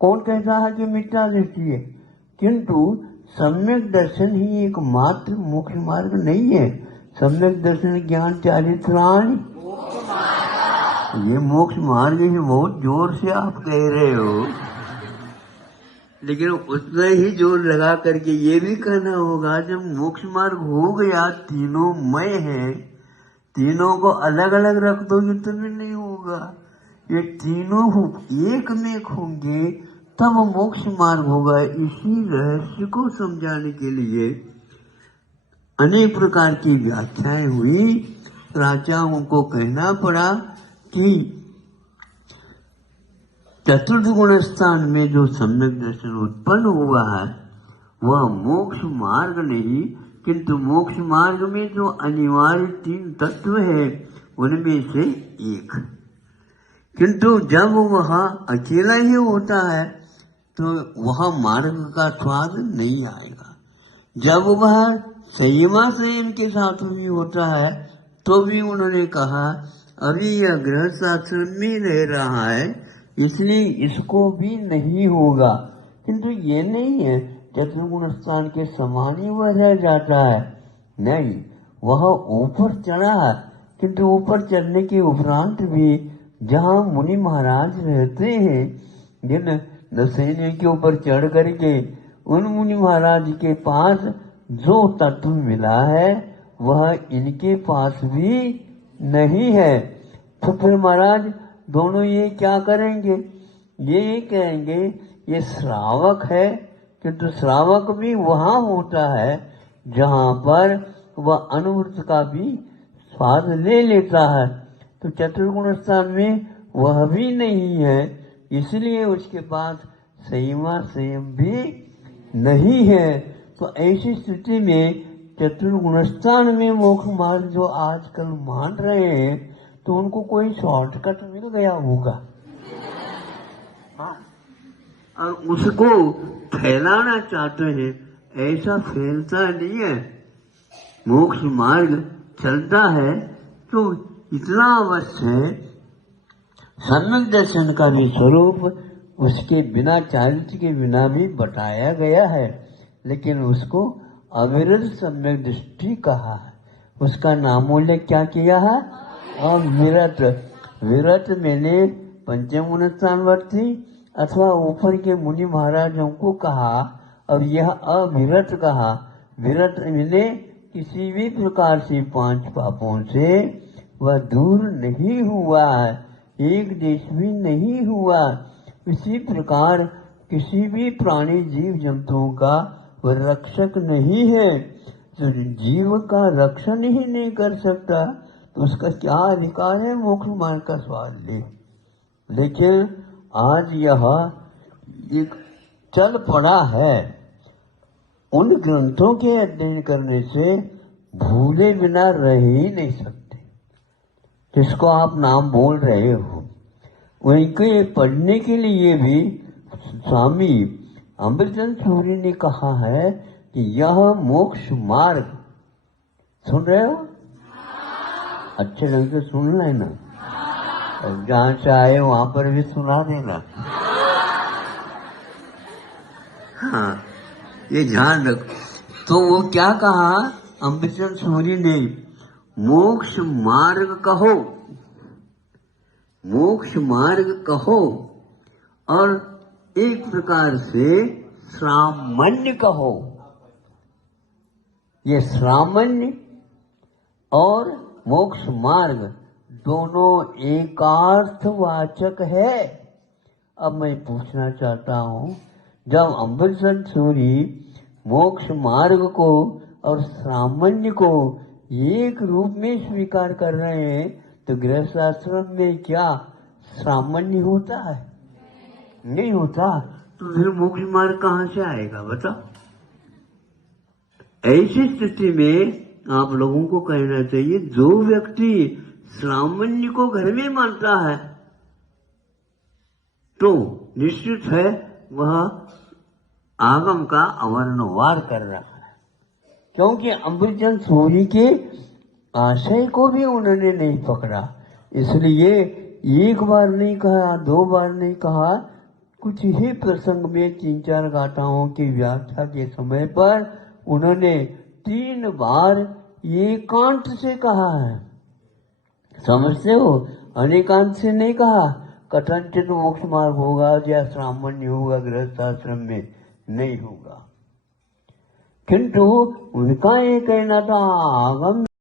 कौन कहता है कि मिथ्या दृष्टि है? किंतु सम्यक दर्शन ही एकमात्र मोक्ष मार्ग नहीं है। सम्यक दर्शन ज्ञान चारित्राणि, ये मोक्ष मार्ग ही बहुत जोर से आप कह रहे हो, लेकिन उतना ही जोर लगा करके ये भी कहना होगा जब मोक्ष मार्ग हो गया, तीनों मय है, तीनों को अलग अलग रख दोगे तो भी नहीं होगा। ये तीनों एक में होंगे तब मोक्ष मार्ग होगा। इसी रहस्य को समझाने के लिए अनेक प्रकार की व्याख्याएं हुई। राजाओं को कहना पड़ा कि चतुर्थ गुण स्थान में जो सम्यक दर्शन उत्पन्न हुआ है वह मोक्ष मार्ग नहीं, किंतु मोक्ष मार्ग में जो अनिवार्य 3 तत्व है उनमें से एक। किंतु जब वह अकेला ही होता है तो वह मार्ग का स्वाद नहीं आएगा। जब वह संयमा संयम के साथ भी होता है तो भी उन्होंने कहा अभी यह गृहस्थ आश्रम में रह रहा है इसलिए इसको भी नहीं होगा। किंतु ये नहीं है चतुर्गुण स्थान के समान ही वह रह जाता है, नहीं, वह ऊपर चढ़ा है। किंतु ऊपर चढ़ने के उपरांत भी जहाँ मुनि महाराज रहते हैं, जिन दशहरे के ऊपर चढ़ करके उन मुनि महाराज के पास जो तत्व मिला है वह इनके पास भी नहीं है। तो फिर महाराज दोनों ये क्या करेंगे? ये कहेंगे ये श्रावक है, किंतु श्रावक भी वहाँ होता है जहाँ पर वह अनुभूत का भी स्वाद ले लेता है। तो चतुर्गुण स्थान में वह भी नहीं है, इसलिए उसके पास संयमा संयम भी नहीं है। तो ऐसी स्थिति में चतुर्गुण स्थान में मोक्ष मार्ग जो आजकल मान रहे हैं तो उनको कोई शॉर्टकट मिल गया होगा, और उसको फैलाना चाहते हैं। ऐसा फैलता नहीं है। मोक्ष मार्ग चलता है तो इतना अवश्य है, सम्यक दर्शन का भी स्वरूप उसके बिना, चारित्र के बिना भी बताया गया है, लेकिन उसको अविरत सम्यक दृष्टि कहा है। उसका नामोल्य क्या किया है? अविरत। विरत मैंने पंचम गुण स्थानवर्ती अथवा ऊपर के मुनि महाराजों को कहा, और यह अविरत कहा। विरत मैंने किसी भी प्रकार से 5 पापों से वह दूर नहीं हुआ है, एक देश भी नहीं हुआ। इसी प्रकार किसी भी प्राणी जीव जंतुओं का वह रक्षक नहीं है। तो जीव का रक्षण ही नहीं कर सकता तो उसका क्या अधिकार है मोक्ष मार्ग का स्वाद ले। लेकिन आज यह एक चल पड़ा है। उन ग्रंथों के अध्ययन करने से भूले बिना रह ही नहीं सकते, जिसको आप नाम बोल रहे हो। वहीं के पढ़ने के लिए भी स्वामी अमृतचंद्र सूरी ने कहा है कि यह मोक्ष मार्ग, सुन रहे हो? अच्छे ढंग से सुन लेना, और जहाँ से आए वहां पर भी सुना देना। हाँ, ये ध्यान रख। तो वो क्या कहा अमृतचंद्र सूरी ने? मोक्ष मार्ग कहो, मोक्ष मार्ग कहो, और एक प्रकार से सामान्य कहो। ये सामान्य और मोक्ष मार्ग दोनों एकार्थवाचक है। अब मैं पूछना चाहता हूँ, जब अमृतचंद्र सूरी मोक्ष मार्ग को और सामान्य को एक रूप में स्वीकार कर रहे हैं तो गृहस्थ आश्रम में क्या सामान्य होता है? नहीं होता। तो फिर मोक्ष मार्ग कहाँ से आएगा बताओ? ऐसी स्थिति में आप लोगों को कहना चाहिए, जो व्यक्ति सामान्य को घर में मानता है तो निश्चित है वह आगम का अवर्णवार कर रहा है, क्योंकि अमृतचंद्र सूरी के आशय को भी उन्होंने नहीं पकड़ा। इसलिए एक बार नहीं कहा, 2 बार नहीं कहा, कुछ ही प्रसंग में 3-4 गाथाओं की व्याख्या के समय पर उन्होंने 3 बार एकांत से कहा है। समझते हो? अनेकांत से नहीं कहा। कथनचित मोक्ष मार्ग होगा या ब्राह्मण्य होगा, गृहस्थ आश्रम में नहीं होगा। किंतु उनका ये कहना था आगम